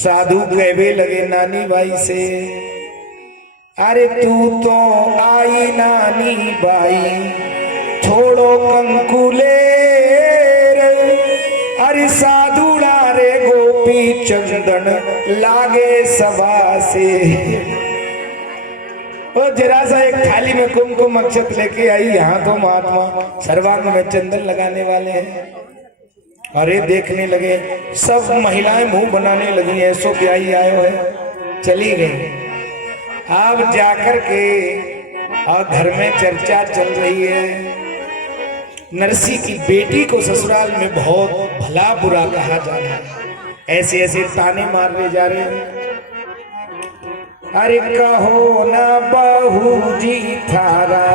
साधु कहवे लगे नानी बाई से, अरे तू तो आई नानी बाई छोड़ो कंकुले, अरे साधुड़ा रे गोपी चंदन लागे सभा से। और जरा सा एक थाली में कुमकुम अक्षत लेके आई, यहाँ तो महात्मा सर्वांग में चंदन लगाने वाले हैं। अरे देखने लगे सब महिलाएं मुंह बनाने लगी, ऐसो ब्याही आयो है, चली गई। अब जाकर के और घर में चर्चा चल रही है, नरसी की बेटी को ससुराल में बहुत भला बुरा कहा जा रहा है, ऐसे ऐसे ताने मारने जा रहे हैं। अरे कहो ना बहू जी थारा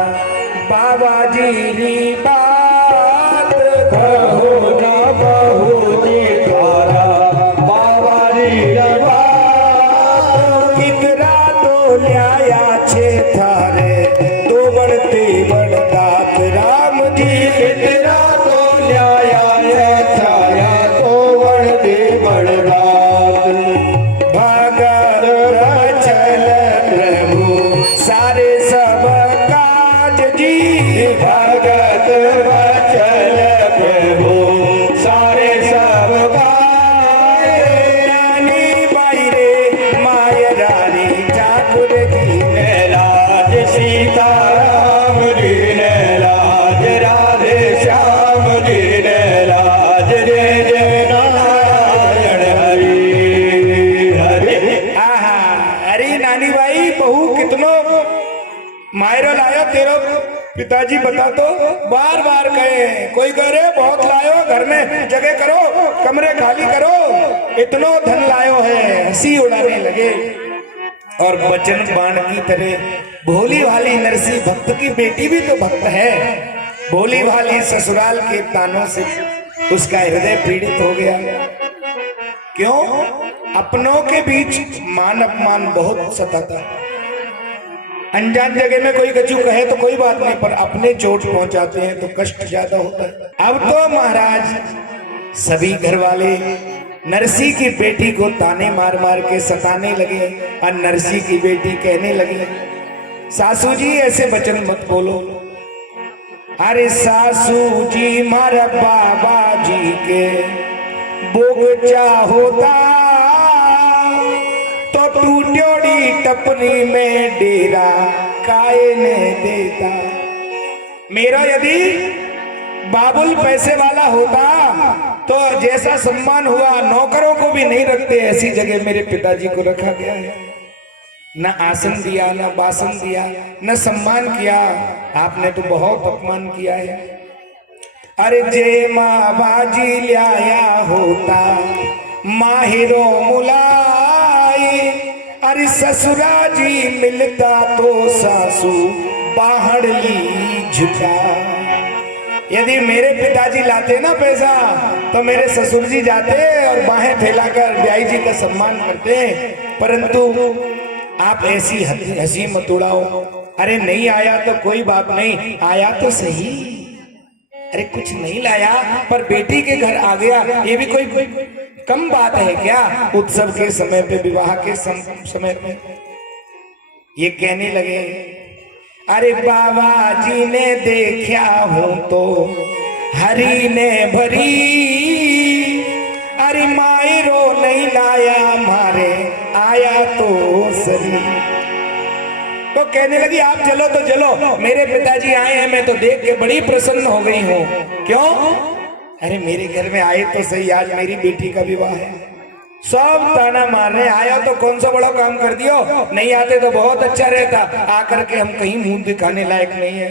बाबा जी री बात, कहो ना बहू जी थारा बाबा जी री बात, कितरा तो ल्याया छे थारे दो बढ़ते बढ़दात, राम जी कितरा तो ल्याया छाया दो बढ़ते बढ़दात, भगत बचल प्रभु सारे सब काज जी, भगत बचल प्रभु सारे सब काज, रानी बाई रे माय रानी ठाकुर जी ने लाज, सीताराम जी ने लाज, राधे श्याम जी ने लाज, जय जय नारायण हरि हरि। आहा, अरे नानी बाई बहू कितनो मायरो लायो तेरो पिताजी बता तो, बार बार कहे, कोई कह रहे बहुत लायो, घर में जगह करो, कमरे खाली करो, इतनो धन लायो है, हंसी उड़ाने लगे। और बचन बाण की तरह भोली भाली नरसी भक्त की बेटी भी तो भक्त है, भोली भाली ससुराल के तानों से उसका हृदय पीड़ित हो गया। क्यों? अपनों के बीच मान अपमान बहुत सताता है। अनजान जगह में कोई कछु कहे तो कोई बात नहीं, पर अपने चोट पहुंचाते हैं तो कष्ट ज्यादा होता है। अब तो महाराज सभी घर वाले नरसी की बेटी को ताने मार मार के सताने लगे, और नरसी की बेटी कहने लगी, सासू जी ऐसे वचन मत बोलो। अरे सासू जी मारा बाबा जी के बोगचा होता, तो टूट्योड़ी टपनी में डेरा काहे ने देता। मेरा यदि बाबुल पैसे वाला होता तो जैसा सम्मान हुआ, नौकरों को भी नहीं रखते, ऐसी जगह मेरे पिताजी को रखा गया है। न आसन दिया, न बासन दिया, न सम्मान किया, आपने तो बहुत अपमान किया है। अरे जे माँ बाजी लाया होता माहिरो मुलाई, अरे ससुरा जी मिलता तो सासू बाहर ली झुका। यदि मेरे पिताजी लाते ना पैसा तो मेरे ससुर जी जाते और बाहें फैलाकर ब्याई जी का सम्मान करते, परंतु आप ऐसी हंसी मत उड़ाओ। अरे नहीं आया तो कोई बात नहीं, आया तो सही। अरे कुछ नहीं लाया पर बेटी के घर आ गया, ये भी कोई कम बात है क्या? उत्सव के समय पे, विवाह के समय पे ये कहने लगे, अरे बाबा जी ने देखा हो तो हरी ने भरी, अरे मायरो नहीं लाया मारे आया तो सही। तो कहने लगी आप चलो तो चलो, मेरे पिताजी आए हैं, मैं तो देख के बड़ी प्रसन्न हो गई हूँ। क्यों? अरे मेरे घर में आए तो सही, आज मेरी बेटी का विवाह है। सब ताना मारने, आया तो कौन सा बड़ा काम कर दियो, नहीं आते तो बहुत अच्छा रहता, आकर के हम कहीं मुंह दिखाने लायक नहीं है।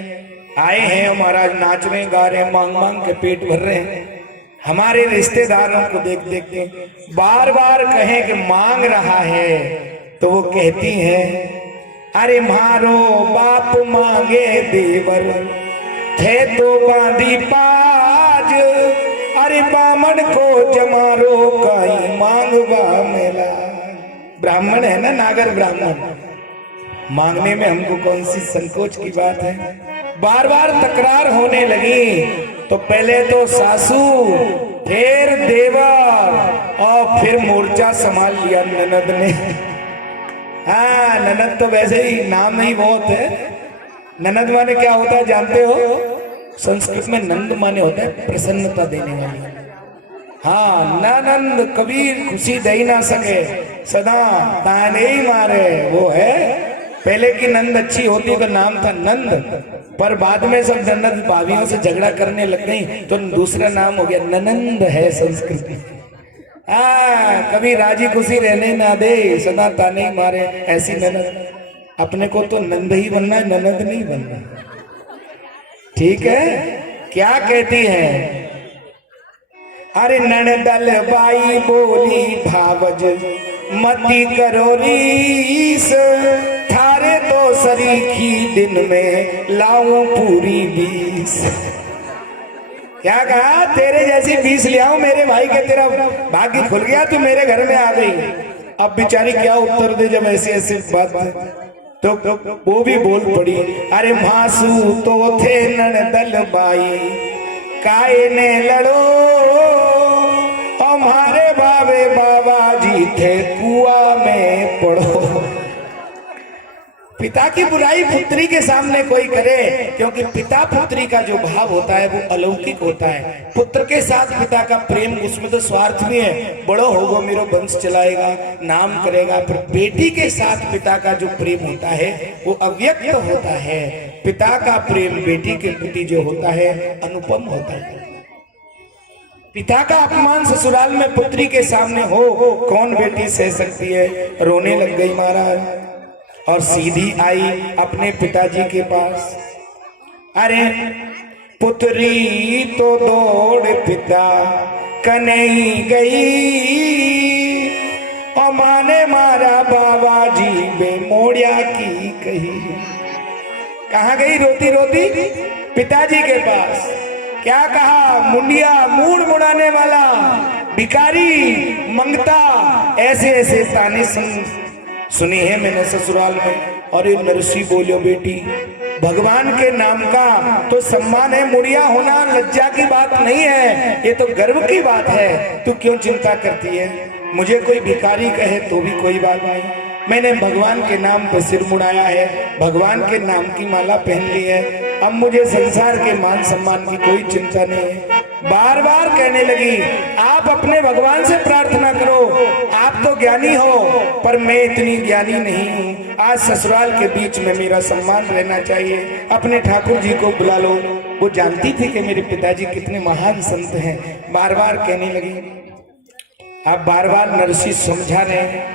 आए हैं महाराज, नाच रहे गा रहे हैं, मांग मांग के पेट भर रहे हैं। हमारे रिश्तेदारों को देख देख के बार बार कहें कि मांग रहा है तो वो कहती हैं, अरे मारो बाप मांगे देवर थे तो बांधी पाज, अरे बामन को जमारो कहीं मांगवा मेला। ब्राह्मण है ना, नागर ब्राह्मण, मांगने में हमको कौन सी संकोच की बात है। बार बार तकरार होने लगी तो पहले तो सासू फिर देवर और फिर मोर्चा संभाल लिया ननद ने। हाँ, ननद तो वैसे ही नाम ही बहुत है। ननद माने क्या होता है जानते हो? संस्कृत में नंद माने होता है प्रसन्नता देने वाली। हाँ, ननंद कबीर खुशी दे ही ना सके, सदा ताने ही मारे, वो है। पहले की नंद अच्छी होती तो नाम था नंद, पर बाद में सब ननद भाभियों से झगड़ा करने लग गई तो दूसरा नाम हो गया ननंद है संस्कृत में। कभी राजी खुशी रहने ना दे, सदा ताने ही मारे, ऐसी ननद। अपने को तो नंद ही बनना है, ननद नहीं बनना। ठीक है, क्या कहती है? अरे ननदल बाई बोली भावज मती करो रीस, थारे तो सरीखी दिन में लाऊं पूरी 20। क्या कहा? तेरे जैसी 20 ले आऊं मेरे भाई के, तेरा भाग्य खुल गया, तू मेरे घर में आ गई। अब बेचारी क्या उत्तर दे जब ऐसी ऐसी बात, तो वो भी बोल पड़ी। अरे मासू तो थे ननदल बाई, काहे ने लड़ो, हमारे बाबे बाबा जी थे कुआ में पड़ो। पिता की बुराई पुत्री के सामने कोई करे, क्योंकि पिता पुत्री का जो भाव होता है वो अलौकिक होता है। पुत्र के साथ पिता का प्रेम, उसमें तो स्वार्थ भी है, बड़ो होगो मेरो वंश चलाएगा, नाम करेगा। फिर बेटी के साथ पिता का जो प्रेम होता है वो अव्यक्त होता है। पिता का प्रेम बेटी के प्रति जो होता है अनुपम होता है। पिता का अपमान ससुराल में पुत्री के सामने हो, कौन बेटी सह सकती है? रोने लग गई महाराज और सीधी आई अपने पिताजी के पास। अरे पुत्री तो दौड़ पिता कन्हई गई, और माने मारा बाबा जी बे मोड़िया की कही। कहाँ गई रोती रोती? पिताजी के पास। क्या कहा? मुंडिया, मूड मुड़ाने वाला, भिखारी, मंगता, ऐसे ऐसे ताने सुनी है मैंने ससुराल में। और ये नरसी बोलियो बेटी, भगवान के नाम का तो सम्मान है, मुड़िया होना लज्जा की बात नहीं है, ये तो गर्व की बात है। तू क्यों चिंता करती है? मुझे कोई भिखारी कहे तो भी कोई बात नहीं, मैंने भगवान के नाम पर सिर मुड़ाया है, भगवान के नाम की माला पहन ली है, अब मुझे संसार के मान सम्मान की कोई चिंता नहीं है। बार बार कहने लगी, आप अपने भगवान से प्रार्थना करो, आप तो ज्ञानी हो, पर मैं इतनी ज्ञानी नहीं हूँ। आज ससुराल के बीच में मेरा सम्मान रहना चाहिए, अपने ठाकुर जी को बुला लो। वो जानती थी कि मेरे पिताजी कितने महान संत हैं, बार बार कहने लगी। अब बार बार नरसी समझा रहे,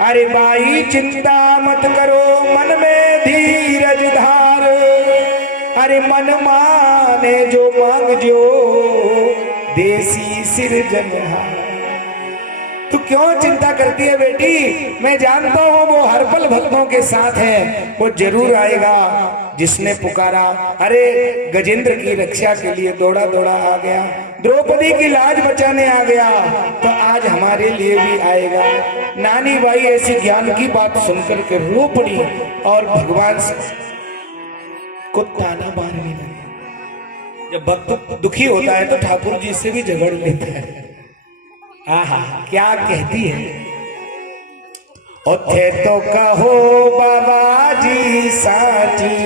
अरे भाई चिंता मत करो, मन में धीरज धार, अरे मन माने जो मांग जो, देसी सिरजनहार। तू क्यों चिंता करती है बेटी? मैं जानता हूँ वो हर पल भक्तों के साथ है, वो जरूर आएगा। जिसने पुकारा, अरे गजेंद्र की रक्षा के लिए दौड़ा दौड़ा आ गया, द्रौपदी की लाज बचाने आ गया, तो आज हमारे लिए भी आएगा। नानी बाई ऐसी ज्ञान की बात सुनकर के रो पड़ी और भगवान से को ताना मारने लगी। जब भक्त दुखी होता है तो ठाकुर जी से भी झगड़ लेता है। आहा, क्या कहती है? ओथे तो कहो बाबा जी साची,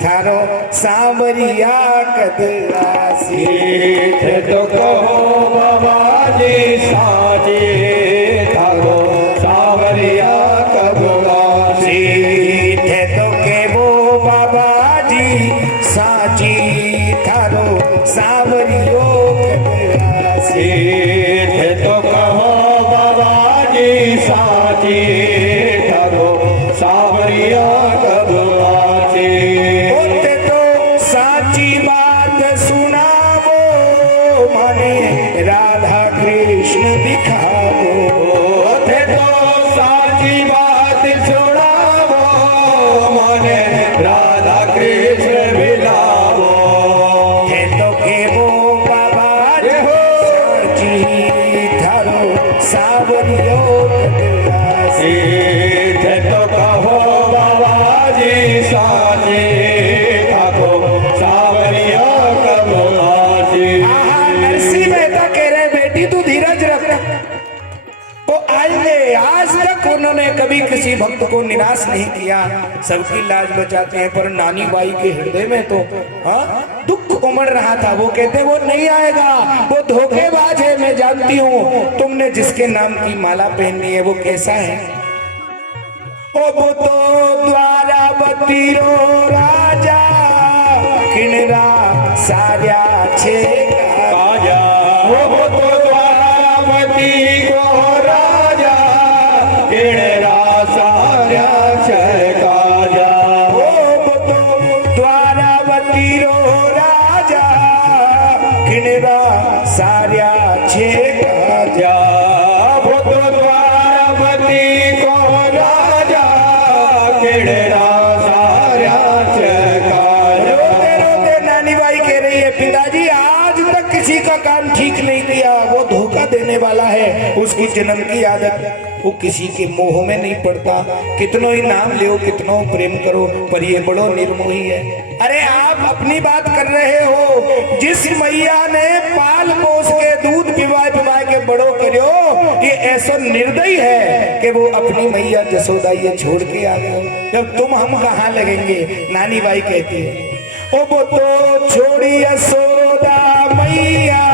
थारो सांवरिया कदरासी। थे तो कहो बाबा जी साची, थारो सांवरिया कदरासी। थे तो के वो बाबा जी साची, थारो सांवरियो कदरासी। थे तो कहो बाबा जी साची, थारो सांवरिया कदरासी। ओते तो साची बात सुनावो, माने राधा कृष्ण दिखावो। थे तो साची बात सुनावो, माने राधा कृष्ण मिलावो। थे तो के वो बाबा जी साची, थारो सांवरियो कदरासी। थे तो कहो बाबा जी साची, थारो सांवरिया कदरासी। आहा, नरसी आएंगे। आज तक उन्होंने कभी किसी भक्त को निराश नहीं किया, सबकी लाज बचाते हैं। पर नानी बाई के हृदय में तो दुख उमड़ रहा था। वो कहते वो नहीं आएगा, वो धोखेबाज है, मैं जानती हूँ। तुमने जिसके नाम की माला पहनी है वो कैसा है? ओ वो तो द्वारावती रो राजा, किणरा सार्या छे काजा। वो तो द्वारावती को राजा, किणरा सार्या छे काजा। वो तो द्वारावती रो राजा, किणरा सार्या छे काजा। वो तो द्वारावती को राजा, किणरा सार्या छे काजा। रोते रोते नानी बाई कह रही है पिताजी आज तक किसी का काम ठीक नहीं किया, वो धोखा देने वाला है। उसकी जन्म की आदत, वो किसी के मोह में नहीं पड़ता। कितनों ही नाम ले, कितनों प्रेम करो, पर ये बड़ो निर्मोही है। अरे आप अपनी बात कर रहे हो, जिस मैया ने पाल पोस के दूध पिवाए पिवाए के बड़ो करो, ये ऐसा निर्दयी है कि वो अपनी मैया जसोदा ये छोड़ के आ गए। जब तुम हम कहाँ लगेंगे? नानी बाई कहती है ओ वो तो छोड़ी यशोदा मैया,